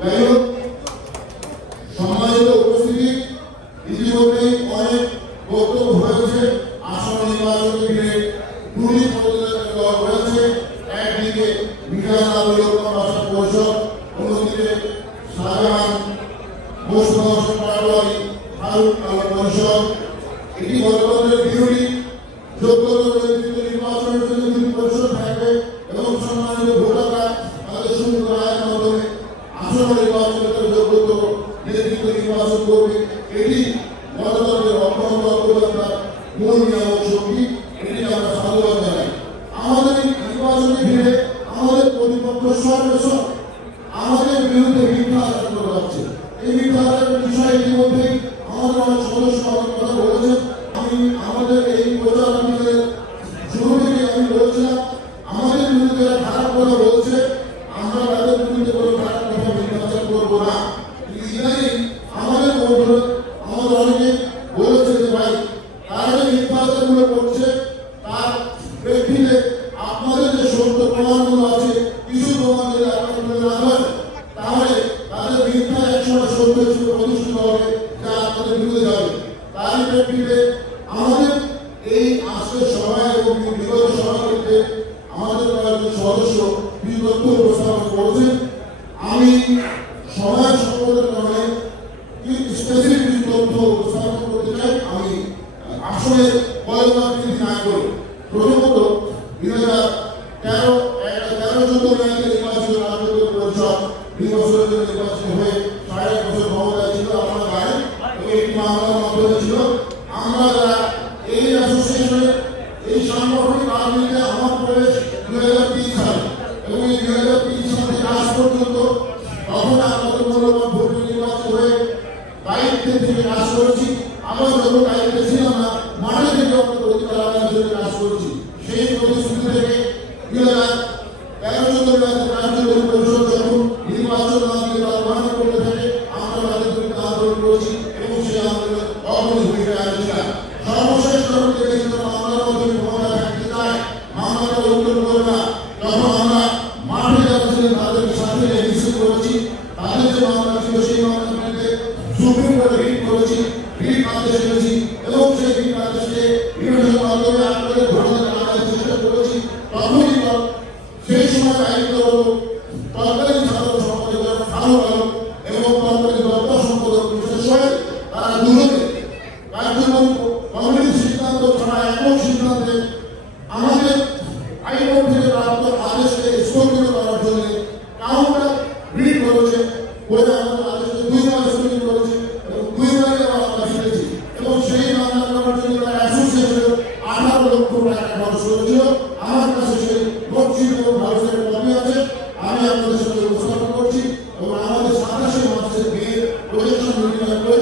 যাই হোক, সম্মানিত উপস্থিতি, ইতিমধ্যেই অনেক বক্তব্য হয়েছে। আসন্ন নির্বাচনকে ঘিরে দুটি প্রতিযোগিতা হয়েছে। একদিকে বিধান আন্দোলন ভাষা পরিষদ, অন্যদিকে শাহজাহান মোস্তফা পাটোয়ারি ফারুক আলম পরিষদ। এটি গণতন্ত্রের বিরোধী। যোগ্যতা নির্বাচনের জন্য দুটি পরিষদ থাকবে এবং সম্মানিত ভোটাররা তাদের সুন্দর রায়ের মাধ্যমে আসন্ন নির্বাচনের যোগ্যতা নেতৃত্ব নির্বাচন করবে। এটি গণতন্ত্রের অব্যাহত অগ্রযাত্রার মূল নিয়ামক শক্তি। এটি আমরা সাধুবাদ জানাই। আমাদের এই নির্বাচনে ঘিরে আমাদের প্রতিপক্ষ সর্বস্ব আমাদের বিরুদ্ধে মিথ্যা আচরণ করে যাচ্ছে। এই মিথ্যা আচরণের বিষয়ে ইতিমধ্যেই আমাদের অনেক সদস্য অনেক কথা বলেছেন। আমি আমাদের এই প্রচার অভিযানের শুরু থেকে আমি বলছিলাম, আমাদের বিরুদ্ধে যারা খারাপ কথা বলছে আমরা তাদের বিরুদ্ধে কোনো খারাপ কথা মিথ্যাচার করবো না। ইদানিং আমাদের মধ্যে আমাদের অনেকে বলেছে যে ভাই তারা যে মিথ্যাচারগুলো করছে তার প্রেক্ষিতে আপনাদের যে সত্য প্রমাণগুলো আছে কিছু প্রমাণ যদি আপনারা না হয় তাহলে তাদের মিথ্যা একসময় সত্য হিসেবে প্রতিষ্ঠিত হবে, যা আপনাদের বিরুদ্ধে যাবে। তারই প্রেক্ষিতে আমাদের এই আজকের সভায় এবং বিগত সভাগুলিতে আমাদের কয়েকজন সদস্য কিছু তথ্য উপস্থাপন করেছেন। আমি সভায় সম্বোধনের কারণে স্পেসিফিক কিছু তথ্য উপস্থাপন করতে চাই। আমি আসলে কয়েকটি না করে প্রথমত 2013-14 মেয়াদে নির্বাচিত রাজনৈতিক পরিষদ 2 বছরের জন্য নির্বাচিত হয়ে 1.5 বছর ক্ষমতায় ছিল। আপনারা জানেন একটি মামলার মাধ্যমে ছিল। আমরা যারা এই অ্যাসোসিয়েশনের এই সাংগঠনিক রাজনীতিতে আমার প্রবেশ 2003 সালে এবং এই 2003 সাল থেকে আজ পর্যন্ত তখন আমাদের মূল্যবান ভোট নির্বাচিত হয়ে দায়িত্বে থেকে কাজ করেছি। আবার যখন দায়িত্বে ছিলাম না মাঠে থেকে আমাদের অধিকার আদায়ের জন্য কাজ করেছি। সেই প্রতিশ্রুতি থেকে 2013-14 রাজনৈতিক পরিষদ যখন নির্বাচন আন্দোলন আহ্বান করতে থাকে আমরা তাদের বিরুদ্ধে আন্দোলন করেছি এবং সেই আন্দোলনে অগ্রণী ভূমিকা রেখেছিলাম। সর্বশেষ যখন দেখেছি মামলার মাধ্যমে ক্ষমতা থাকতে চায়, মামলাটা উত্তর করে না, তখন আমরা মাঠে যাচ্ছিলেন তাদের সাথে মিছিল করেছি। তাদের যে মামলা ছিল সেই মামলাগুলিতে সুপ্রিম কোর্টে রিট করেছি, রিট আদেশ করেছি এবং সেই রিট আদেশকে বিভিন্ন মাধ্যমে আপনাদের ভোটারদের আনার চেষ্টা করেছি। তখনই সেই সময় দায়িত্বরত তৎকালীন ছাত্র সম্পাদক ফারুক আলম এবং তৎকালীন দপ্তর সম্পাদক বিশেষজ্ঞ তারা দুজনে কার্যক্রম কমিটির সিদ্ধান্ত ছাড়া একক সিদ্ধান্তে আমাদের হাইকোর্ট থেকে প্রাপ্ত আদেশকে স্থগিত করার জন্য কাউন্টার রিট করেছে। করে আমাদের আদেশকে 2 মাস স্থগিত করেছে এবং 2 মাসে আমরা ফিরেছি এবং সেই মামলা করার জন্য তারা অ্যাসোসিয়েশনের 18 লক্ষ টাকা খরচ করেছিল। আমার কাছে সেই নথি এবং ভারতের কপি আছে, আমি আপনাদের সাথে উপস্থাপন করছি এবং আমাদের 27 মাসের বিয়ের প্রজেকশন নির্ণয় করে